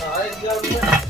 哎 feel.